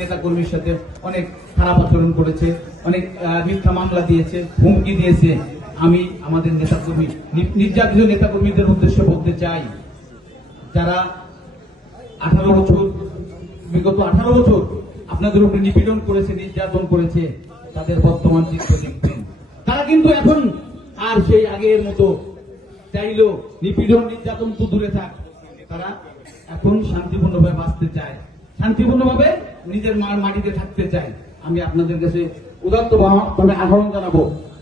নেতা কর্মীর সাথে অনেক খারাপ আচরণ করেছে, অনেক মিথ্যা মামলা দিয়েছে, হুমকি দিয়েছে। আমি আমাদের নেতা কর্মী নির্যাতিত নেতা কর্মীদের উদ্দেশ্যে বলতে চাই, যারা আঠারো বছর, বিগত আঠারো বছর আপনাদের উপরে নিপীড়ন করেছে, নির্যাতন করেছে, তাদের বর্তমান চিত্র দেখবেন। তারা কিন্তু এখন আর সেই আগের মতো চাইলো নিপীড়ন, নির্যাতন তো দূরে থাক তারা এখন শান্তিপূর্ণভাবে বাঁচতে চায়। শান্তিপূর্ণভাবে নিজের মার মাটিতে থাকতে চাই, আমি আপনাদের কাছে উদাত্ত ভাবে আহ্বান জানাব।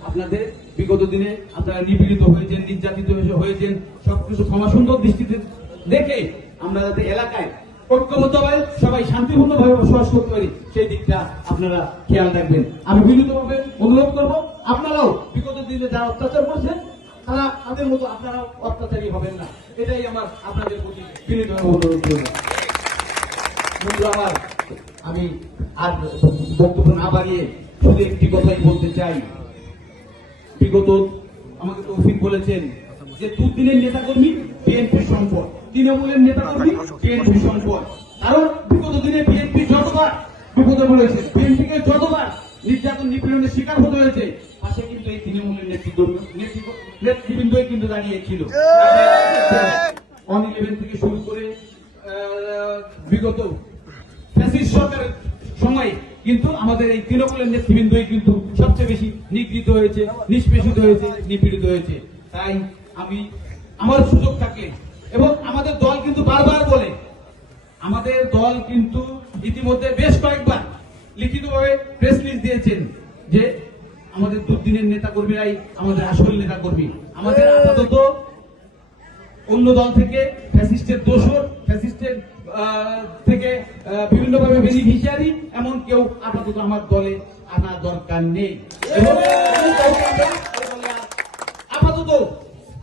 আপনাদের বিগত দিনে আপনারা নিপীড়িত হয়েছেন, নির্যাতিত হয়েছেন, সবকিছু ক্ষমা সুন্দর দৃষ্টিতে দেখে আমরা যাতে এলাকায় ঐক্যবদ্ধভাবে, সবাই শান্তিপূর্ণভাবে বসবাস করতে পারি, সেই দিকটা আপনারা খেয়াল রাখবেন। আমি বিনীতভাবে অনুরোধ করব, আপনারাও বিগত দিনে যারা অত্যাচার করছেন, তারা তাদের মতো আপনারাও অত্যাচারী হবেন না। এটাই আমার আপনাদের প্রতি বিনীতভাবে অনুরোধ করব। আমার আমি আর বক্তব্য না বাড়িয়ে শুধু একটি কথাই বলতে চাই। বিগত আমাকে তৌফিক বলেছেন যে দুদিনের নেতাকর্মী বিএনপির সম্পদ, তৃণমূলের নেতাকর্মী বিএনপির সম্পদ। কারণ বিগত দিনে বিএনপি যতবার বিপদে পড়েছে বিএনপিকে যতবার নির্যাতন নিপীড়নের শিকার হতে হয়েছে, পাশে কিন্তু এই তৃণমূলের নেতৃত্ব নেতৃবৃন্দই কিন্তু দাঁড়িয়েছিল। অন ইলেভেন থেকে শুরু করে বিগত ফ্যাসিস্ট সরকারের সময় কিন্তু আমাদের এই তৃণমূলের নেতৃবৃন্দই কিন্তু সবচেয়ে বেশি নিগৃহীত হয়েছে, নিষ্পেষিত হয়েছে, নিপীড়িত হয়েছে। তাই আমি, আমার সুযোগ থাকে এবং আমাদের দল কিন্তু বারবার বলে, আমাদের দল কিন্তু ইতিমধ্যে বেশ কয়েকবার লিখিতভাবে প্রেস লিস্ট দিয়েছেন যে আমাদের দুদিনের নেতা কর্মীরাই আমাদের আসল নেতা কর্মী আমাদের আপাতত অন্য দল থেকে ফ্যাসিস্টের দোষর ফ্যাসিস্টের থেকে বিভিন্নভাবে বেনিফিশিয়ারি এমন কেউ আপাতত আমার দলে আনা দরকার নেই। আপাতত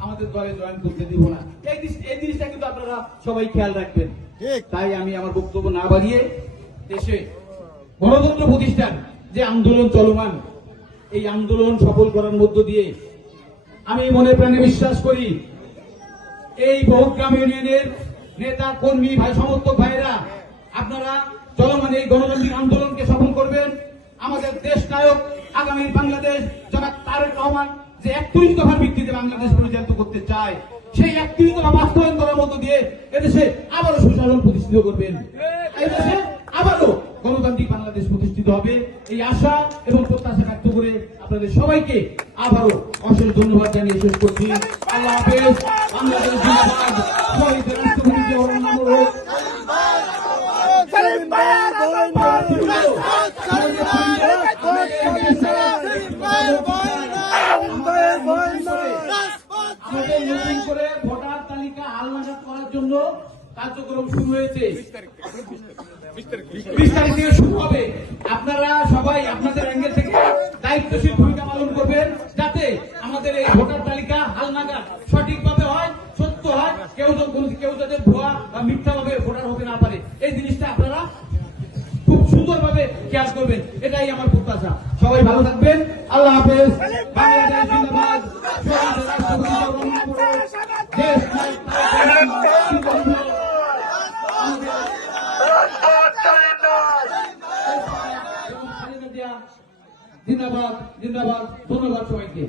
আমাদের দলে জয়েন করতে দিব না। এই জিনিসটা কিন্তু আপনারা সবাই খেয়াল রাখবেন। তাই আমি আমার বক্তব্য না বাড়িয়ে দেশে গণতন্ত্র প্রতিষ্ঠান যে আন্দোলন চলমান এই আন্দোলন সফল করার মধ্য দিয়ে আমি মনে প্রাণে বিশ্বাস করি এই বহুগ্রাম ইউনিয়নের নেতা, কর্মী, ভাই, সমর্থক ভাইরা আপনারা চলমান এই গণতান্ত্রিক আন্দোলনকে সফল করবেন। আমাদের দেশ নায়ক আগামী বাংলাদেশ যারা তারেক রহমান যে একত্রিশ দফার ভিত্তিতে বাংলাদেশ পরিচালিত করতে চায়, সেই একত্রিশ দফা বাস্তবায়ন করার মধ্য দিয়ে এদেশে আবারও সুশাসন প্রতিষ্ঠিত করবেন। এদেশে আবারও প্রতিষ্ঠিত হবে। এই আশা এবং প্রত্যাশা ব্যক্ত করে আপনাদের সবাইকে আবারও অশেষ ধন্যবাদ জানিয়ে শেষ করছি। ভোটার তালিকা হালনাগাদ করার জন্য কার্যক্রম শুরু হয়েছে। বিশ তারিখ থেকে শুরু হবে। আপনারা সবাই আপনাদের অ্যাঙ্গেল থেকে দায়িত্বশীল ভূমিকা পালন করবেন যাতে আমাদের এই ভোটার তালিকা হালনাগাদ সঠিকভাবে হয়, সত্য হয়, কেউ কেউ যাতে ভুয়া বা মিথ্যাভাবে ভোটার হতে না পারে। এই জিনিসটা আপনারা খুব সুন্দরভাবে খেয়াল করবেন। এটাই আমার প্রত্যাশা। সবাই ভালো থাকবেন। আল্লাহ হাফেজ। জিন্দাবাদ জিন্দাবাদ ধন্যবাদ সবাইকে।